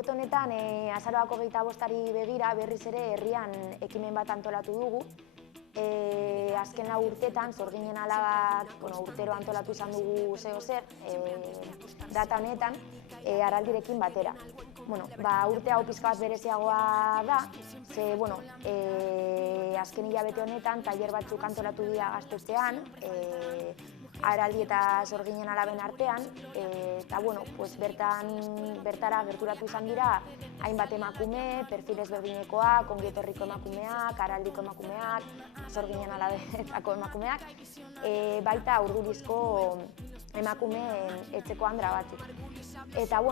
urte honetan, azaroak 25 begira berriz ere herrian ekimen bat antolatu dugu. Azken lau urtetan, Sorginen Alabak urtero antolatu izan dugu zer, data honetan, Araldirekin batera. Urte hau pixka bat bereziagoa da, ze, azken hilabete honetan, tailer batzuk antolatu dira Gaztetxean, Araldi eta Sorginen Alaben artean, eta bertara gerturatu izan dira hainbat emakume, perfil ezberdinekoak, ongi etorriko emakumeak, Araldiko emakumeak, Sorginen Alabetako emakumeak, baita Urdurizko emakumeen etxeko andra batzuk. Eta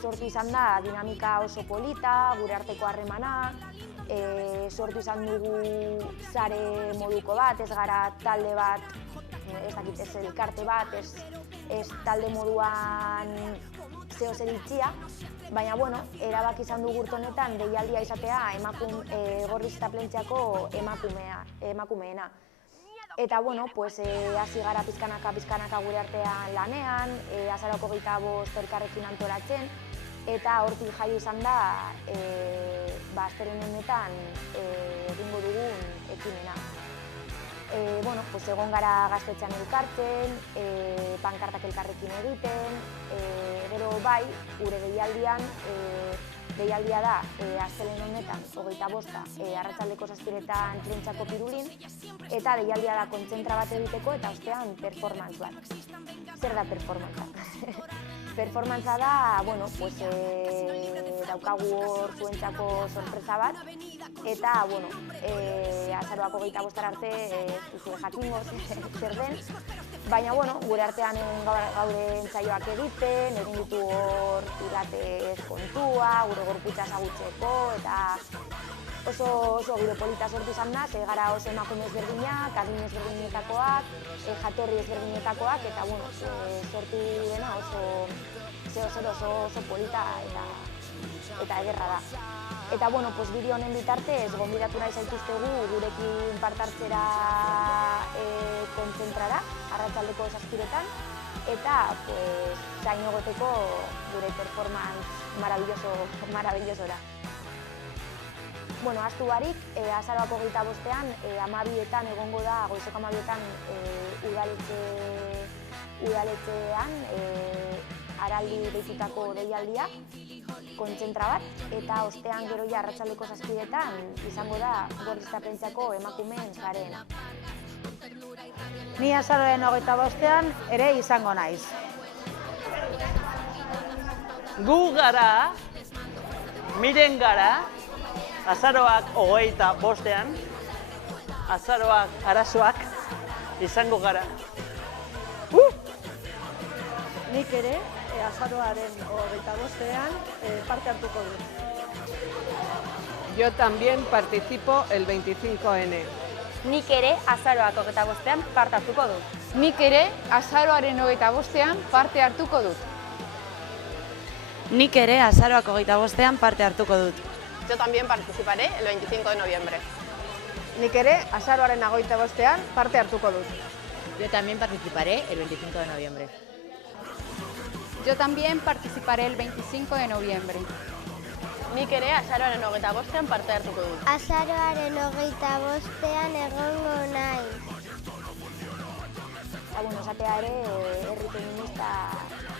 sortu izan da dinamika oso polita, gure arteko harremana, sortu izan dugu sare moduko bat, ez gara talde bat, ez elkarte bat, ez talde moduan zeo zer itxia, baina erabaki izan dugu urte honetan deialdia izatea Gorliz eta Plentziako emakumeena. Eta hasi gara pizkanaka gure artean lanean, azaroak 25 elkarrekin antolatzen, eta hortik jaio izan da astelehen honetan egingo dugun ekimena. Egon gara Gaztetxean elkartzen, pankartak elkarrekin egiten, gero bai, gure deialdia da astelehen honetan, 25, arratsaldeko 7etan Plentzako Pirulin, eta deialdia da kontzentra bat egiteko eta ostean performance bat. Zer da performantza? Performantza da, daukagu hor zuentzako sorpresa bat, eta, azaroak 25 arte zuzue jakingo zer den, baina, gure artean gaude entsaioak egiten ditu hor pilatez kontua, gure gorputza ezagutzeko, eta oso giro polita sortu izan da, ze gara oso emakume ezberdinak, adin ezberdinetakoak, jatorri ezberdinetakoak, eta sortu dena oso polita eta ederra da. Eta bideo honen bitartez, gonbidatu nahi zaituztegu gurekin parte hartzera kontzentrara, arratsaldeko 7etan, eta zain egoteko gure performance maravillosora. Astu barik, azaroak 25ean, 12etan egongo da, goizeko 12etan udaletxean, Araldi deitutako deialdia, kontzentra bat, eta ostean gero arratsaldeko 7etan izango da Gorliz eta Plentziako emakumeen sareena. Ni azaroaren 25ean ere izango naiz. Gu gara, miren gara, azaroak 25ean, azaroak arazoak izango gara. Nik ere, azaroaren 25ean parte hartuko dut. Yo también participo el 25N. Nik ere, azaroak 25ean parte hartuko dut. Nik ere, azaroaren 25ean parte hartuko dut. Nik ere, azaroak 25ean parte hartuko dut. Yo también participaré el 25 de noviembre. Nik ere, azaroaren 25ean parte hartuko dut. Yo también participaré el 25 de noviembre. Yo también participaré el 25 de noviembre. Nik ere, azaroaren 25ean parte hartuko dut. Azaroaren 25ean egongo naiz. Esatea ere, herri feminista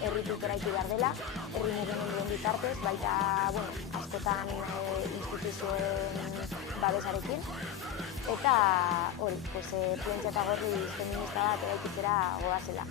herritik eraiki behar dela, herri mugimendu bitartez, baita askotan instituzioen babesarekin. Eta hori, Plentzia eta Gorliz feminista bat eraikitzera goazela.